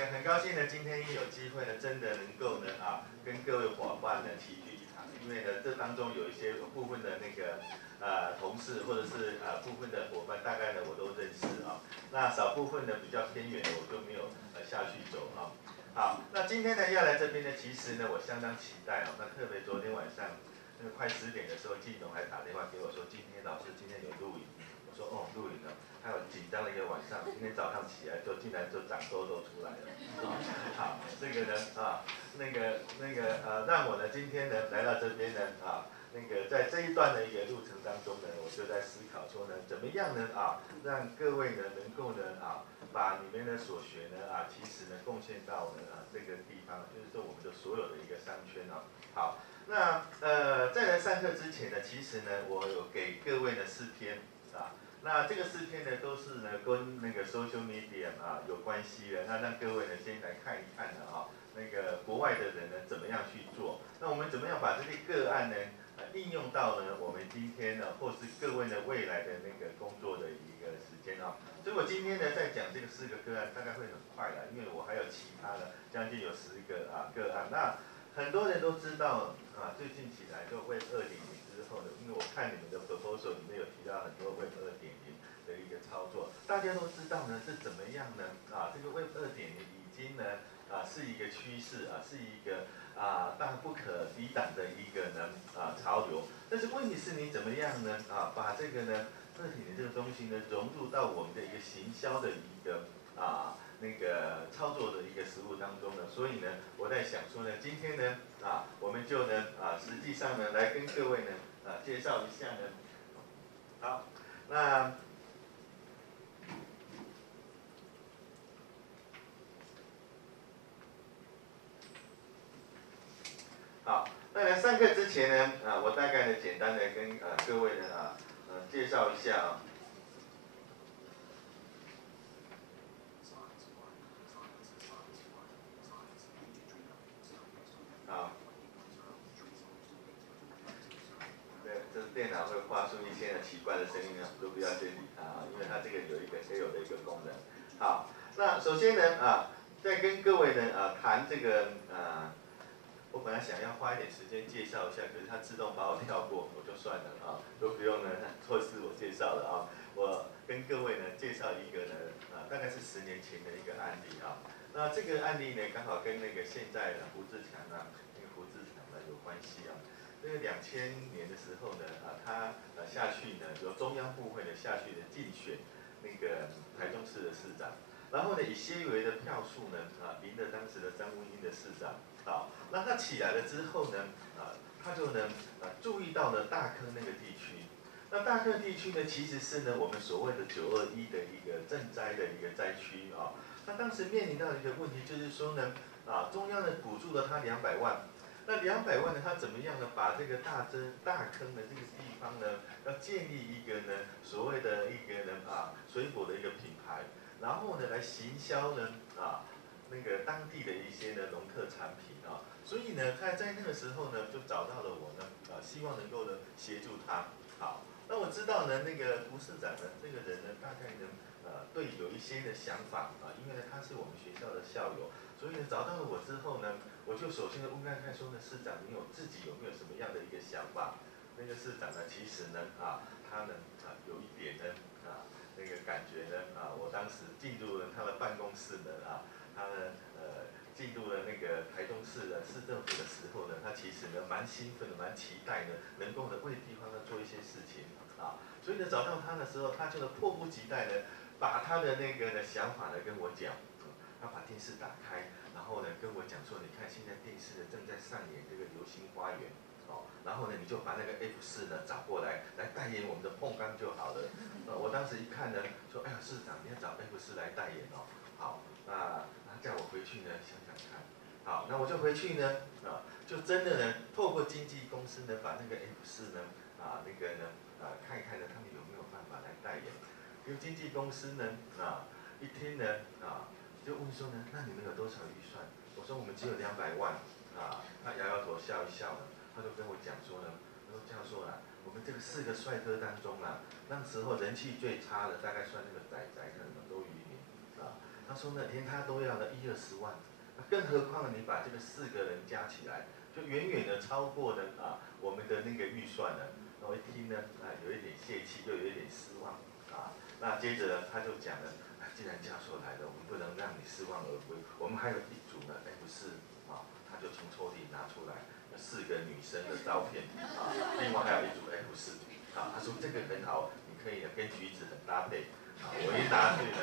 个很高兴呢，今天有机会呢，真的能够呢跟各位伙伴呢齐聚一堂，因为呢这当中有一些部分的那个同事或者是部分的伙伴，大概呢我都认识啊。那少部分呢比较偏远的我就没有下去走啊。好，那今天呢要来这边呢，其实呢我相当期待哦。那特别昨天晚上那个快10点的时候，季总还打电话给我说，今天老师今天有录影。我说哦录影了。还有紧张的一个晚上，今天早上起来就竟然就长痘痘出来了。好，这个呢让我呢今天呢来到这边呢在这一段的一个路程当中呢，我就在思考说呢，怎么样呢让各位呢能够呢把你们的所学呢其实呢贡献到呢这个地方，就是说我们的所有的一个商圈哦。好，那在来上课之前呢，其实呢我有给各位呢4篇啊。那这个4篇呢，都是呢跟那个 social media 有关系的。那让各位呢先来看一看的那个国外的人呢怎么样去做？那我们怎么样把这些个案呢应用到呢我们今天呢，或是各位呢未来的那个工作的一个时间啊？所以我今天呢在讲这个4个个案，大概会很快的，因为我还有其他的将近有10个个案。那很多人都知道最近起来就Web 2.0之后呢，因为我看你们的 proposal 里面有提到很多 Web 2.0的一个操作，大家都知道呢是怎么样呢这个 Web 2.0已经呢是一个趋势是一个大不可抵挡的一个呢潮流。但是问题是你怎么样呢把这个呢2.0这个东西呢融入到我们的一个行销的一个那个操作的一个实务当中呢？所以呢我在想说呢，今天呢我们就呢实际上呢来跟各位呢介绍一下呢。好，那好，那来上课之前呢我大概呢简单的跟各位呢介绍一下好，对，这电脑会发出一些奇怪的声音都不要去理它因为它这个有一个黑有的一个功能。好，那首先呢在跟各位呢谈这个我本来想要花一点时间介绍一下，可是它自动把我跳过，我就算了都不用呢错失我介绍了我跟各位呢介绍一个呢大概是10年前的一个案例那这个案例呢刚好跟那个现在的胡志强那个胡志强有关系这个2000年的时候呢他下去呢由中央部会呢下去的竞选那个台中市的市长。然后呢，以些微的票数呢赢了当时的张文英的市长。那他起来了之后呢他就呢注意到了大坑那个地区。那大坑地区呢，其实是呢我们所谓的921的一个赈灾的一个灾区那当时面临到一个问题就是说呢中央呢补助了他200万。那200万呢，他怎么样呢？把这个大坑的这个地方呢，要建立一个呢所谓的一个呢水果的一个品牌，然后呢来行销呢那个当地的一些呢农特产品所以呢他在那个时候呢就找到了我呢希望能够呢协助他。好，那我知道呢那个胡市长呢这个人呢大概呢对有一些的想法因为呢他是我们学校的校友，所以呢找到了我之后呢，我就首先问看看说呢市长你自己有没有什么样的一个想法？那个市长呢其实呢他呢有一点呢那个感觉呢我当时进入了他的办公室呢他呢进入了那个台中市的市政府的时候呢，他其实呢蛮兴奋的，蛮期待的，能够呢为地方呢做一些事情所以呢找到他的时候，他就迫不及待的把他的那个呢想法呢跟我讲。他把电视打开，然后呢跟我讲说，你看现在电视呢正在上演这个《流星花园》然后呢你就把那个 F4呢找过来代言我们的碰刚就好了。我当时一看呢，说哎呀市长你要找 F4来代言好，那叫我回去呢想想看。好，那我就回去呢就真的呢透过经纪公司呢把那个 F4呢那个呢看一看呢他们有没有办法来代言。因为经纪公司呢一听呢就问说呢，那你们有多少预算？我说我们只有200万他摇摇头笑一笑呢，他就跟我讲说呢，他说教授我们这个4个帅哥当中那时候人气最差的大概算那个仔仔可能周渝民他说呢，连他都要了1、20万，更何况你把这个4个人加起来，就远远的超过了我们的那个预算了。我一听呢有一点泄气，又有一点失望那接着呢他就讲了，既然教授来了，我们不能让你失望而归，我们还有一组呢F4他就从抽屉拿出来4个女生的照片另外还有一组F4他说这个很好，你可以跟橘子很搭配我一拿去呢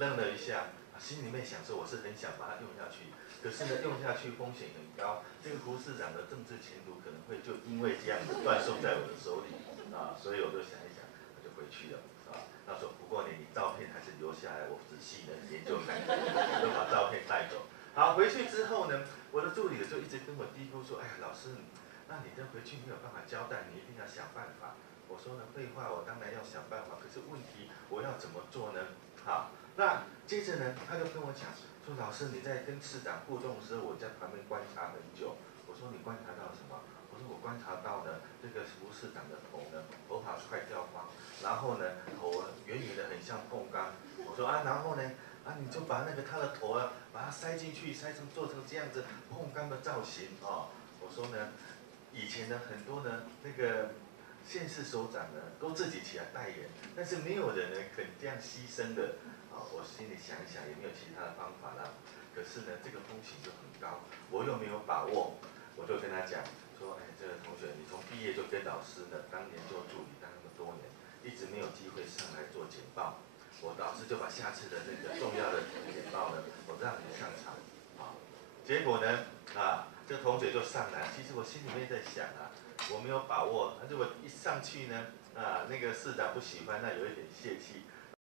愣了一下，心里面想说我是很想把它用下去，可是呢用下去风险很高，这个胡市长的政治前途可能会就因为这样子断送在我的手里所以我就想一想，我就回去了他说不过你照片还是留下来，我仔细的研究看看，我就把照片带走。好，回去之后呢，我的助理就一直跟我嘀咕说，哎呀，老师，那你这回去没有办法交代，你一定要想办法。我说呢，废话，我当然要想办法，可是问题我要怎么做呢？好，那接着呢，他就跟我讲说，老师你在跟市长互动的时候，我在旁边观察很久。我说你观察到什么？我说我观察到呢，这个胡市长的头呢，头发快掉光，然后呢，头圆圆的很像碰缸。我说然后呢？你就把那个他的头把它塞进去，做成这样子碰缸的造型我说呢，以前呢很多呢那个县市首长呢都自己起来代言，但是没有人呢肯这样牺牲的我心里想一想，有没有其他的方法啦？可是呢，这个风险就很高，我又没有把握，我就跟他讲说，哎，这个同学，你从毕业就跟老师呢当研究助理当那么多年，一直没有机会上来做简报。我老师就把下次的那个重要的简报呢，我让你上场结果呢这个同学就上来，其实我心里面在想我没有把握，但是我一上去呢那个市长不喜欢，那有一点泄气，